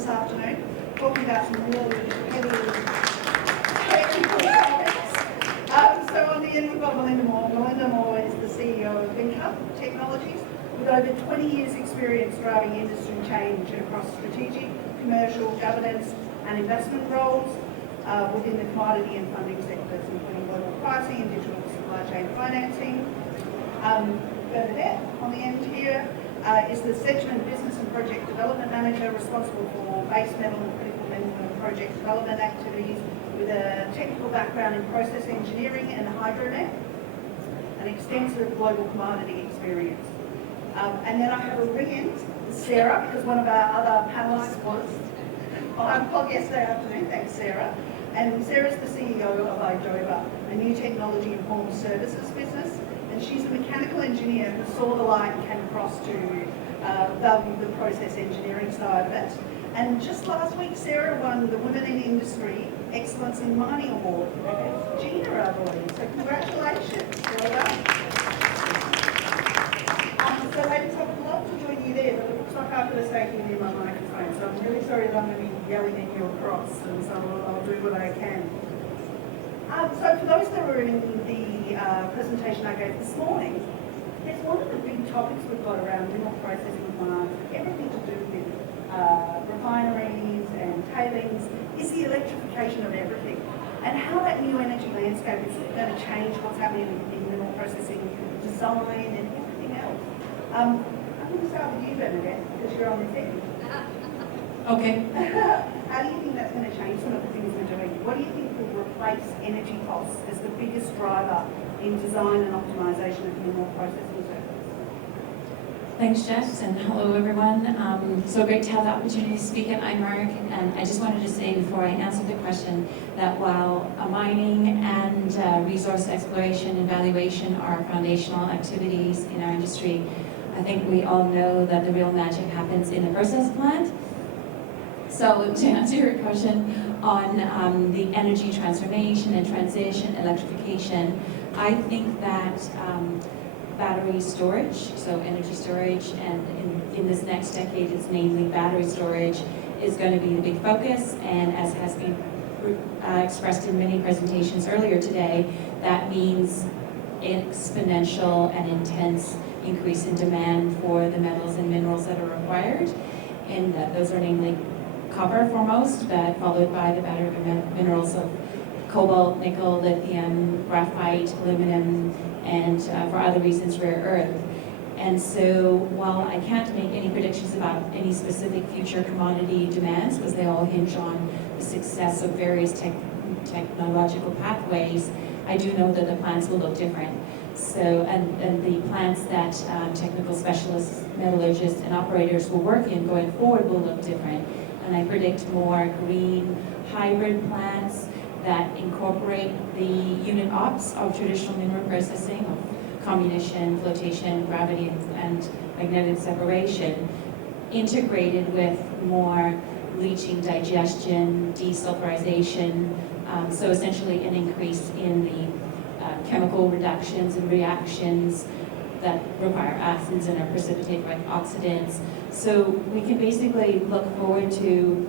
this afternoon, talking about some really heavy technical topics. So on the end we've got Melinda Moore. Melinda Moore is the CEO of Vinca Technologies, with over 20 years experience driving industry change across strategic, commercial, governance and investment roles within the commodity and funding sectors, including global pricing and digital supply chain financing. Bernadette on the end here is the Sedgman Business and Project Development Manager, responsible for base metal and critical mineral project development activities, with a technical background in process engineering and hydromet, an extensive global commodity experience. And then I have a ring-in, Sarah, because one of our other panellists was on call yesterday afternoon. Thanks, Sarah. And Sarah's the CEO of Idoba, a new technology-informed services business. And she's a mechanical engineer who saw the light and came across to value the process engineering side of it. And just last week, Sarah won the Women in Industry Excellence in Mining Award against Gina, I believe. So congratulations. Well done. So ladies, I would love to join you there, but it looks like I've got to stay here near my microphone. So I'm really sorry that I'm going to be yelling at you across, and so I'll do what I can. So for those that were in the presentation I gave this morning, there's one of the big topics we've got around mineral processing plants, everything to do with refineries and tailings, is the electrification of everything, and how that new energy landscape is going to change what's happening in mineral processing design and everything else. I'm going to start with you, Bernadette, because you're on this end. Okay. How do you think that's going to change some of the things we're doing? What do you think will replace energy costs as the biggest driver in design and optimisation of mineral processing circuits? Thanks, Jess, and hello, everyone. So great to have the opportunity to speak at IMARC. And I just wanted to say before I answer the question that while mining and resource exploration and valuation are foundational activities in our industry, I think we all know that the real magic happens in the process plant. So to answer your question on the energy transformation and transition, electrification, I think that battery storage, so energy storage, and in this next decade it's mainly battery storage, is going to be the big focus. And as has been expressed in many presentations earlier today, that means exponential and intense increase in demand for the metals and minerals that are required. And those are namely copper foremost, but followed by the battery minerals of cobalt, nickel, lithium, graphite, aluminum, and for other reasons, rare earth. And so while I can't make any predictions about any specific future commodity demands, because they all hinge on the success of various technological pathways, I do know that the plants will look different. So, and the plants that technical specialists, metallurgists, and operators will work in going forward will look different. And I predict more green hybrid plants that incorporate the unit ops of traditional mineral processing, of comminution, flotation, gravity, and magnetic separation, integrated with more leaching, digestion, desulfurization, so essentially an increase in the chemical reductions and reactions that require acids and are precipitated by oxidants. So we can basically look forward to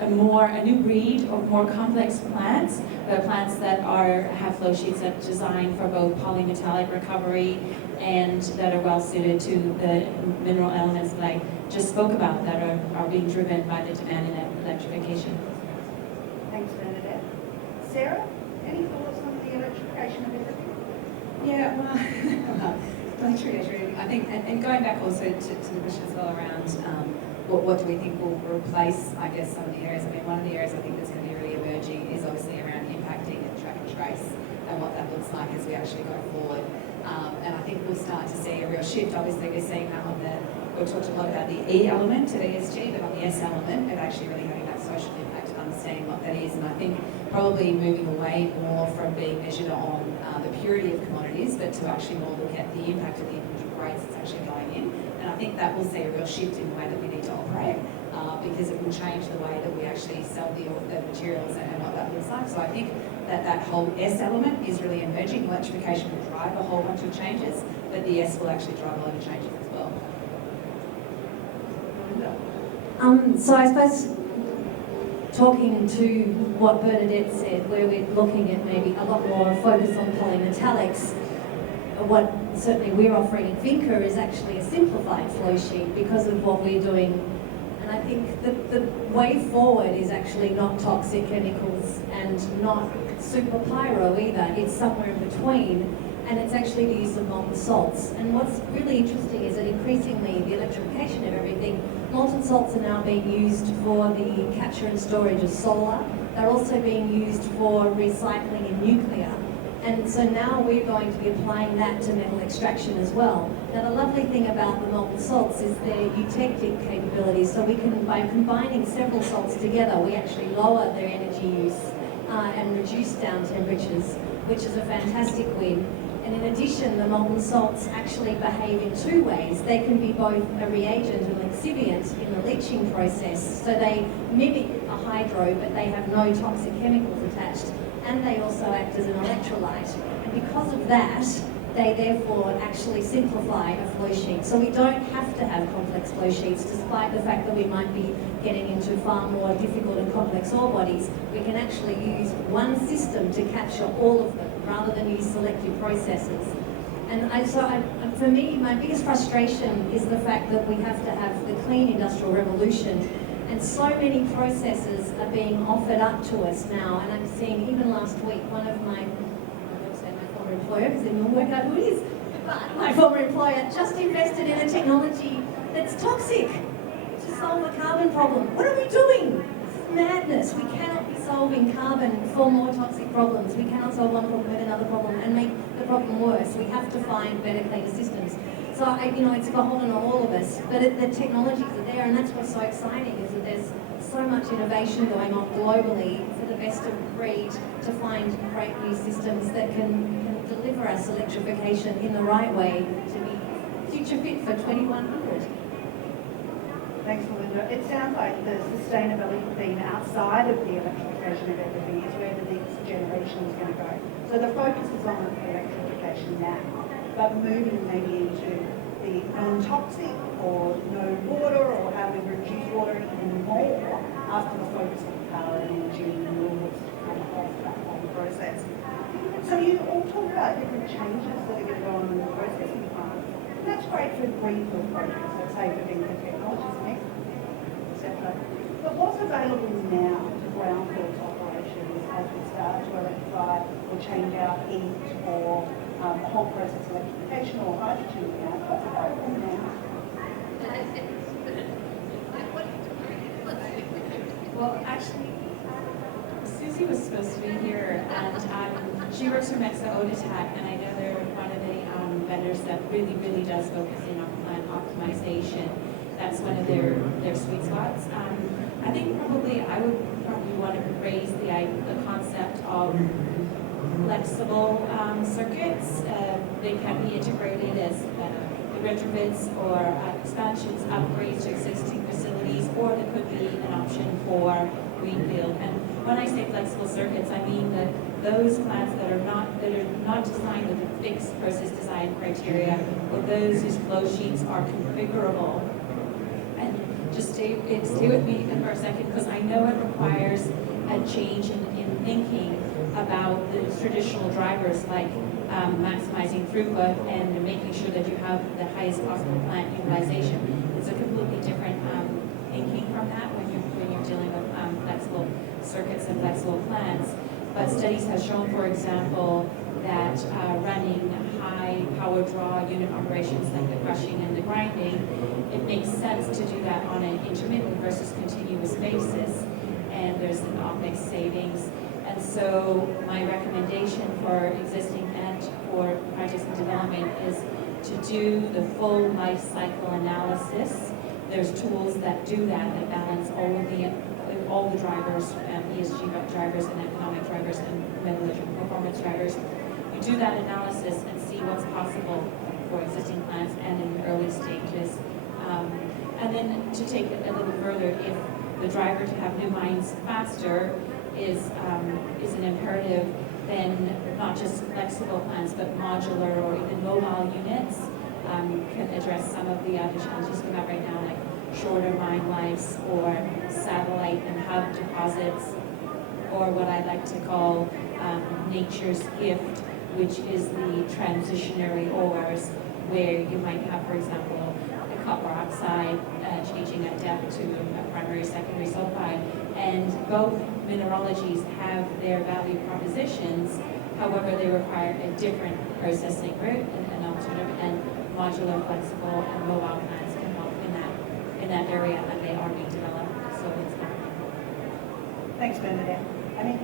a new breed of more complex plants, but plants that have flow sheets that are designed for both polymetallic recovery and that are well suited to the mineral elements that I just spoke about that are being driven by the demand in electrification. Thanks, Bernadette. Sarah, any thoughts on the electrification of everything? Yeah, well, electrification, I think, and going back also to the question as well around what do we think will replace, I guess, some of the areas. I mean, one of the areas I think that's going to be really emerging is obviously around impacting and track and trace and what that looks like as we actually go forward. And I think we'll start to see a real shift. Obviously, we're seeing that we've talked a lot about the E element of ESG, but on the S element of actually really having that social impact and understanding what that is. And I think probably moving away more from being measured on the purity of commodities, but to actually more look at the impact of the individual grades that's actually going in. And I think that will see a real shift in the way that we need to operate, because it will change the way that we actually sell the materials and what that looks like. So I think that whole S element is really emerging. Electrification will drive a whole bunch of changes, but the S will actually drive a lot of changes as well. So I suppose talking to what Bernadette said, where we're looking at maybe a lot more focus on polymetallics, what certainly we're offering at Vinca is actually a simplified flow sheet because of what we're doing. And I think the way forward is actually not toxic chemicals and not super pyro either. It's somewhere in between, and it's actually the use of molten salts. And what's really interesting is that increasingly the electrification of everything, molten salts are now being used for the capture and storage of solar. They're also being used for recycling in nuclear. And so now we're going to be applying that to metal extraction as well. Now the lovely thing about the molten salts is their eutectic capabilities. So we can, by combining several salts together, we actually lower their energy use and reduce down temperatures, which is a fantastic win. And in addition, the molten salts actually behave in two ways. They can be both a reagent and exhibient in the leaching process. So they mimic a hydro, but they have no toxic chemicals attached. And they also act as an electrolyte. And because of that, they therefore actually simplify a flow sheet. So we don't have to have complex flow sheets, despite the fact that we might be getting into far more difficult and complex ore bodies. We can actually use one system to capture all of them, rather than use selective processes. And for me, my biggest frustration is the fact that we have to have the clean industrial revolution, and so many processes are being offered up to us now. And I'm seeing, even last week, one of my, I won't say my former employer because they won't work out who it is, but my former employer just invested in a technology that's toxic to solve a carbon problem. What are we doing? Madness. We cannot be solving carbon for more toxic problems. We cannot solve one problem with another problem and make the problem worse. We have to find better, cleaner systems. So, it's beholden on all of us, but the technologies are there, and that's what's so exciting, is that there's so much innovation going on globally for the best of breed to find great new systems that can deliver us electrification in the right way to be future fit for 2100. Thanks, Melinda. It sounds like the sustainability theme outside of the electrification of everything is where the next generation is going to go. So the focus is on electrification now, but moving maybe into the non-toxic or no water, or how we reduce water even more after the focus on power and energy and renewables to come off that whole process. So you all talk about different changes that are going to go on in the processing plant. And that's great for greenfield projects, let's say for Vinca Technologies, etc. But what's available now to brownfield operations as we start to electrify or change our heat or whole process electrification or hydrogen now? What's available now? Well, actually, Susie was supposed to be here, and she works for Mexa Odatak, and I know they're one of the vendors that really does focus in on plant optimization. That's one of their sweet spots. I think I would probably want to raise the concept of flexible circuits. They can be integrated as retrofits or expansions, upgrades to existing facilities, or there could be an option for greenfield. And when I say flexible circuits, I mean that those plants that are not designed with a fixed process design criteria, or those whose flow sheets are configurable. And just stay with me for a second, because I know it requires a change in thinking about the traditional drivers, like maximizing throughput and making sure that you have the highest possible plant utilization. It's a completely different thinking from that when you're dealing with flexible circuits and flexible plants. But studies have shown, for example, that running high power draw unit operations like the crushing and the grinding, it makes sense to do that on an intermittent versus continuous basis. And there's an OpEx savings. And so my recommendation for existing and for projects in development is to do the full life cycle analysis. There's tools that do that balance all the drivers, ESG drivers and economic drivers and metallurgical performance drivers. You do that analysis and see what's possible for existing plants and in the early stages. And then to take it a little further, if the driver to have new mines faster is an imperative, then not just flexible plants, but modular or even mobile units can address some of the other challenges we have right now, like shorter mine lives or satellite and hub deposits, or what I like to call nature's gift, which is the transitionary ores, where you might have, for example, a copper oxide changing at depth to a primary, secondary sulfide. And both mineralogies have their value propositions, however, they require a different processing route and alternative, and modular, flexible, and mobile plants can help in that area, and they are being developed. So it's happening. Thanks, Bernadette. I mean,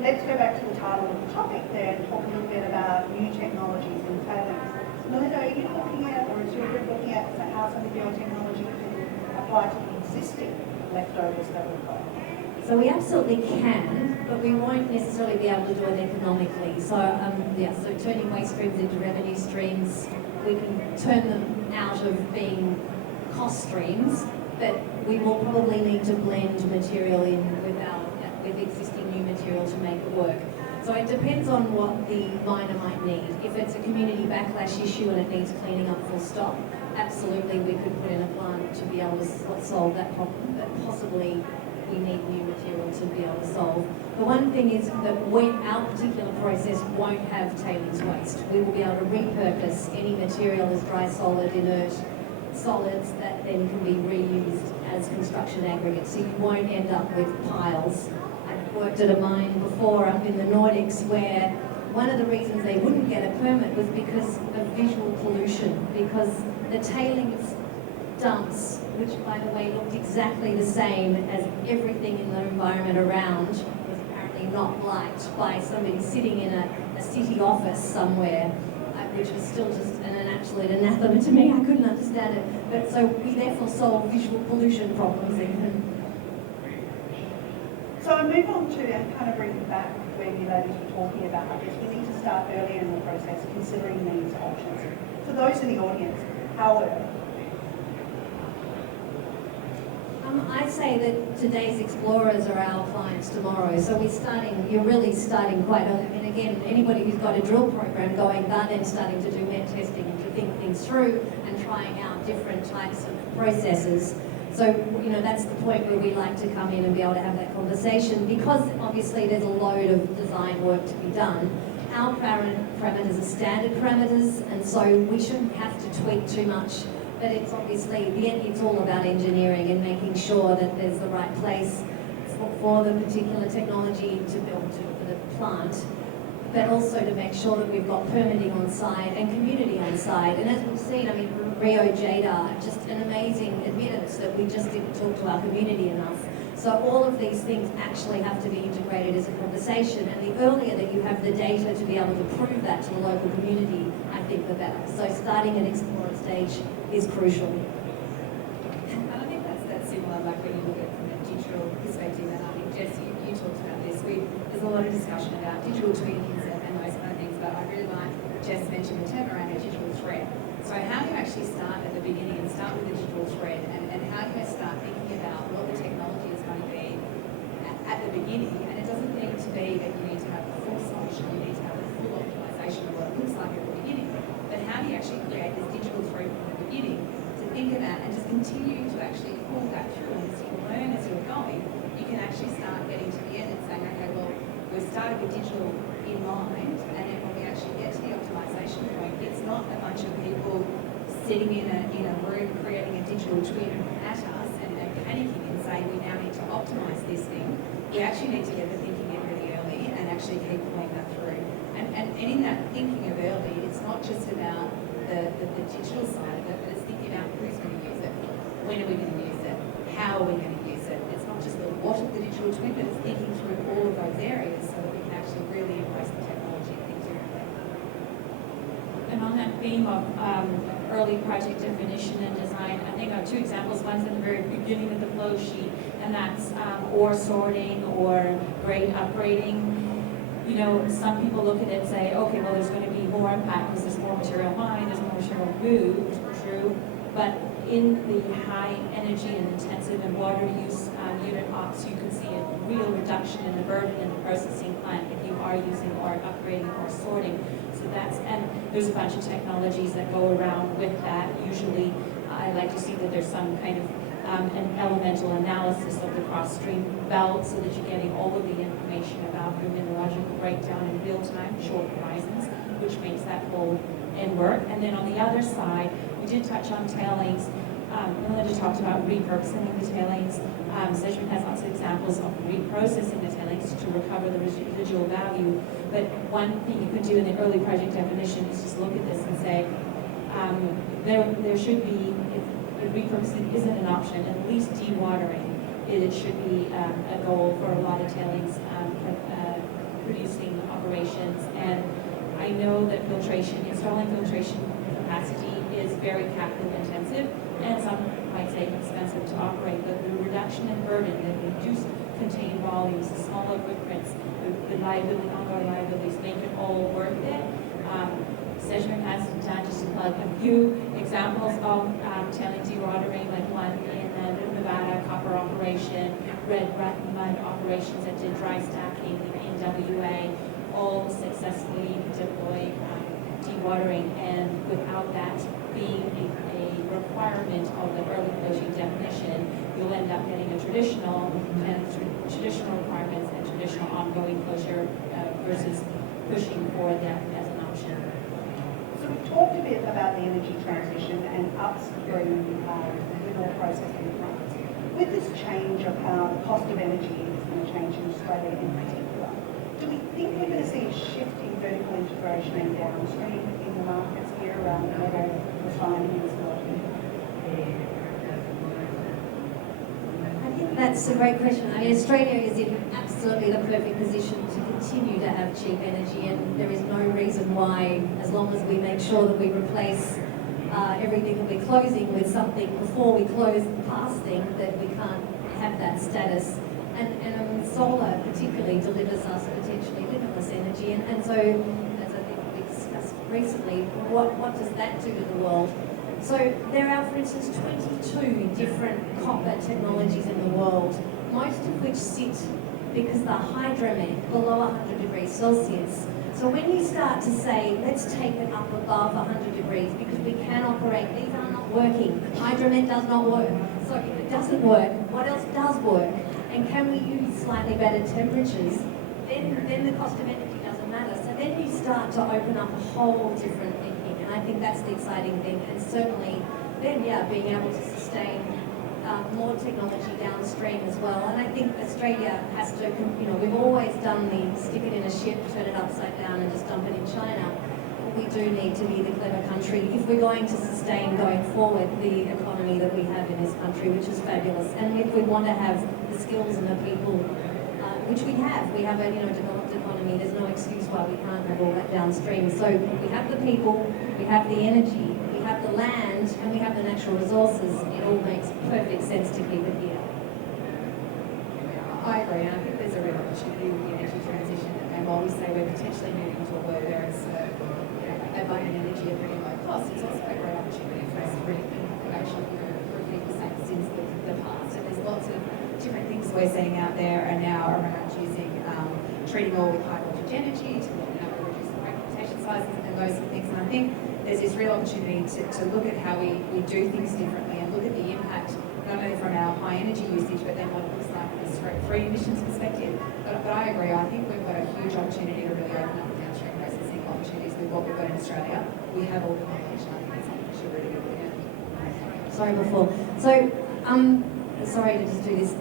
let's go back to the title of the topic there and talk a little bit about new technologies in tailings. Melinda, are you looking at, or is your group looking at how some of your technology can apply to the existing leftovers that we've got? So we absolutely can, but we won't necessarily be able to do it economically. So so turning waste streams into revenue streams, we can turn them out of being cost streams, but we will probably need to blend material in with existing new material to make it work. So it depends on what the miner might need. If it's a community backlash issue and it needs cleaning up full stop, absolutely we could put in a plant to be able to solve that problem, but possibly we need new material to be able to solve. The one thing is that our particular process won't have tailings waste. We will be able to repurpose any material as dry, solid, inert solids that then can be reused as construction aggregates. So you won't end up with piles. I've worked at a mine before up in the Nordics where one of the reasons they wouldn't get a permit was because of visual pollution, because the tailings dumps, which by the way looked exactly the same as everything in the environment around, was apparently not liked by somebody sitting in a city office somewhere, which was still just an absolute anathema to me. I couldn't understand it. But so we therefore solve visual pollution problems even. So I move on to, and kind of bring it back where you ladies were talking about, is we need to start earlier in the process considering these options. For those in the audience, however, I'd say that today's explorers are our clients tomorrow. So you're really starting quite early. I mean, again, anybody who's got a drill program going, they're then starting to do met testing and to think things through and trying out different types of processes. So, that's the point where we like to come in and be able to have that conversation, because obviously there's a load of design work to be done. Our parameters are standard parameters, and so we shouldn't have to tweak too much. But it's obviously, it's all about engineering and making sure that there's the right place for the particular technology to build to for the plant, but also to make sure that we've got permitting on site and community on site. And as we've seen, I mean, Rio Jada, just an amazing admittance that we just didn't talk to our community enough. So all of these things actually have to be integrated as a conversation, and the earlier that you have the data to be able to prove that to the local community, I think the better. So starting at explorer stage is crucial. And I think that's similar, like when you look at it from a digital perspective, and I think, Jess, you talked about this. There's a lot of discussion about digital twins and those kind of things, but I really like Jess mentioned the term around a digital thread. So how do you actually start at the beginning and start with the digital thread, and how do you start thinking about what the technology is going to be at the beginning? And it doesn't need to be that you need to have a full solution, you need to have a full optimization of what it looks like at the beginning. But how do you actually create this digital thread from the beginning to think about and just continue to actually pull that through, and as you learn as you're going, you can actually start getting to the end and saying, okay, well, we've started with digital in mind, and then when we actually get to the optimization point, it's not a bunch of people sitting in a room creating a digital twin at us and panicking and saying we now need to optimize this thing. We actually need to get the thinking in really early and actually keep pulling that through. And in that thinking of early, it's not just about the digital side of it, but it's thinking about who's going to use it, when are we going to use it, how are we going to use it. It's not just the what of the digital twin, but it's thinking through all of those areas so that we can actually really embrace the technology and think differently. And on that theme of early project definition and design, I think I have two examples. One's in the very beginning of the flow sheet, and that's ore sorting or grade upgrading. Some people look at it and say, okay, well, there's going to be more impact because there's more material mined, there's more material moved, true. But in the high energy and intensive and water use unit ops, you can see a real reduction in the burden in the processing plant if you are using or upgrading or sorting. So and there's a bunch of technologies that go around with that. Usually I like to see that there's some kind of an elemental analysis of the cross-stream belt so that you're getting all of the information about the mineralogical breakdown in real time, short horizons, which makes that whole end work. And then on the other side, we did touch on tailings. Melinda talked about repurposing the tailings. Sedgman has lots of examples of reprocessing the tailings to recover the residual value. But one thing you could do in the early project definition is just look at this and say, there should be, if repurposing isn't an option, at least dewatering. It should be a goal for a lot of tailings producing operations. And I know that installing filtration capacity is very capital intensive, and some might say expensive to operate, but the reduction in burden, the reduced contained volumes, the smaller footprints, the liability, ongoing liabilities make it all worth it. Sedgman has done, just to plug a few examples of tailings dewatering, like one in the Nevada copper operation, red mud operations that did dry stacking in WA, all successfully deployed dewatering, and without that being a requirement of the early closure definition, you'll end up getting a traditional requirements and traditional ongoing closure versus pushing for that as an option. So we talked a bit about the energy transition and upstream mineral processing plants. With this change of how the cost of energy is going to change in Australia in particular, do we think we're going to see a shift in vertical integration and downstream in the markets here around metal refining and smelting? I think that's a great question. I mean, Australia is in absolutely the perfect position to continue to have cheap energy, and there is no reason why, as long as we make sure that we replace everything that we're closing with something before we close the past thing, that we can't have that status. And solar particularly delivers us potentially limitless energy. And so, as I think we discussed recently, what does that do to the world? So there are, for instance, 22 different copper technologies in the world, most of which sit because they're hydromet below 100 degrees Celsius. So when you start to say, let's take it up above 100 degrees because we can operate, these are not working. Hydromet does not work. So if it doesn't work, what else does work? And can we use slightly better temperatures? Then the cost of energy doesn't matter. So then you start to open up a whole different thinking. And I think that's the exciting thing. And certainly then, being able to sustain more technology downstream as well. And I think Australia has to, we've always done the stick it in a ship, turn it upside down and just dump it in China. We do need to be the clever country if we're going to sustain going forward the economy that we have in this country, which is fabulous. And if we want to have the skills and the people, which we have a developed economy, there's no excuse why we can't have all that downstream. So we have the people, we have the energy, we have the land, and we have the natural resources. It all makes perfect sense to keep it here. I agree, and I think there's a real opportunity with the energy transition. And while we say we're potentially moving to a world where it's abundant energy at very low cost, it's also a great opportunity for us to actually repeat the same sins of the past. And there's lots of different things we're seeing out there and now around using treating ore with high voltage energy to reduce the fragmentation sizes and those sort of things. And I think there's this real opportunity to look at how we do things differently and look at the impact not only from our high energy usage, but then what it looks like from a scope-free emissions perspective. But I agree, I think we've got a huge opportunity to really open up the downstream processing opportunities with what we've got in Australia. We have all the knowledge, and I think it's something we should really be looking at. Sorry before. So, sorry to just do this.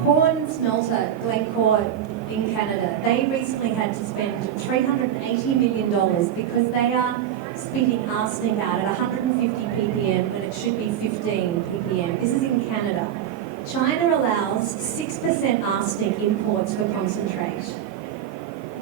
Horn Smelter, Glencore in Canada, they recently had to spend $380 million because they are spitting arsenic out at 150 ppm when it should be 15 ppm. This is in Canada. China allows 6% arsenic imports for concentrate.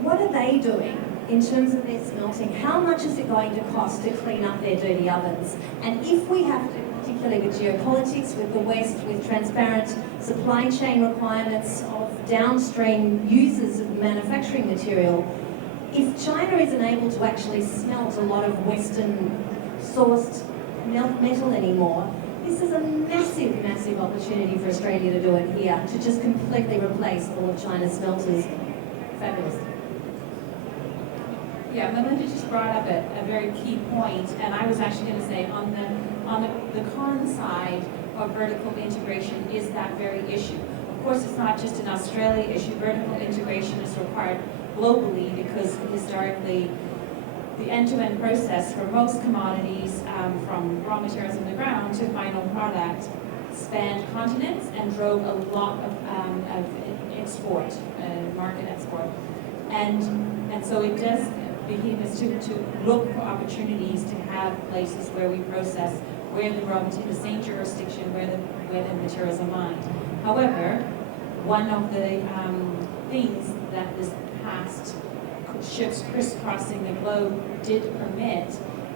What are they doing in terms of their smelting? How much is it going to cost to clean up their dirty ovens? And if we have to, particularly with geopolitics, with the West, with transparent supply chain requirements of downstream users of manufacturing material, if China isn't able to actually smelt a lot of Western sourced metal anymore, this is a massive, massive opportunity for Australia to do it here, to just completely replace all of China's smelters. Fabulous. Yeah, Melinda just brought up a very key point, and I was actually going to say on the con side, of vertical integration is that very issue. Of course, it's not just an Australia issue. Vertical integration is required globally because historically, the end-to-end process for most commodities, from raw materials in the ground to final product, spanned continents and drove a lot of export, market export. And so it does begin us to look for opportunities to have places where we process, where the raw material, the same jurisdiction where the materials are mined. However, one of the things that this past ships crisscrossing the globe did permit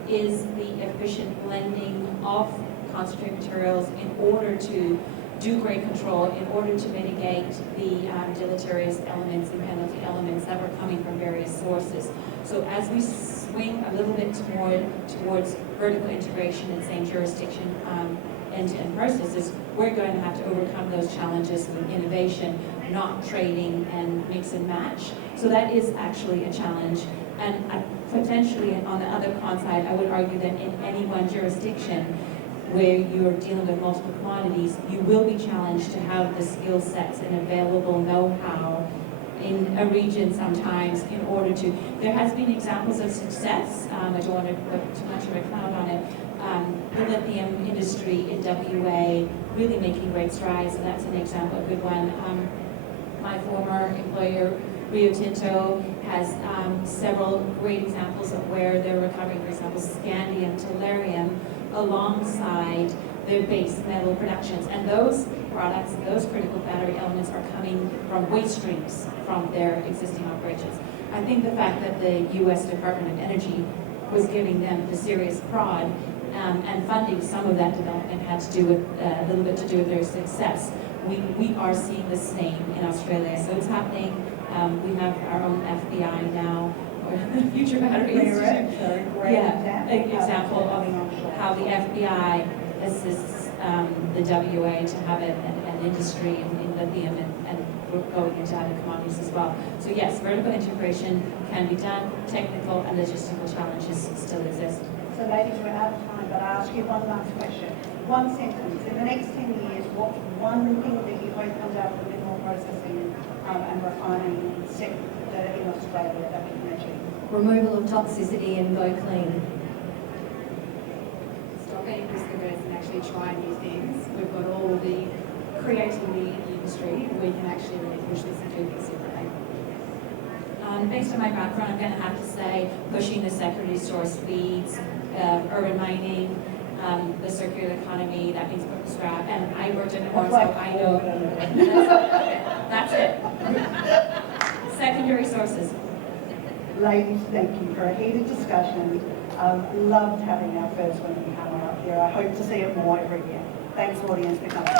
is the efficient blending of concentrate materials in order to do grade control, in order to mitigate the deleterious elements and penalty elements that were coming from various sources. So as we swing a little bit more towards vertical integration in same jurisdiction end-to-end processes, we're going to have to overcome those challenges with innovation, not trading and mix and match. So that is actually a challenge. And potentially on the other con side, I would argue that in any one jurisdiction where you're dealing with multiple commodities, you will be challenged to have the skill sets and available know-how in a region sometimes in order to, there has been examples of success, I don't want to put too much of a cloud on it, the lithium industry in WA really making great strides, and that's an example, a good one. My former employer, Rio Tinto, has several great examples of where they're recovering, for example, scandium, tellurium, alongside their base metal productions. And those products, those critical battery elements are coming from waste streams from their existing operations. I think the fact that the US Department of Energy was giving them the serious prod and funding some of that development had to do with a little bit to do with their success. We are seeing the same in Australia, so it's happening. We have our own FBI now, or the Future Battery Institute. Yeah, an example of how the FBI assists the WA to have an industry in lithium and going into other commodities as well. So yes, vertical integration can be done. Technical and logistical challenges still exist. So ladies, we're out of time, but I'll ask you one last question. One sentence. In the next 10 years, what's one thing that you hope comes out of the mineral processing and refining sector in Australia that we can achieve? Removal of toxicity and go clean. Stop being risk-averse and actually try new things. We've got all the creativity in the industry. We can actually really push this and do things differently. Based on my background, I'm going to have to say pushing the secondary source feeds, urban mining, the circular economy, that means scrap. And I worked in ports, so I know that's it. Secondary sources. Ladies, thank you for a heated discussion. Loved having our first one in camera up here. I hope to see it more every year. Thanks, audience, for coming.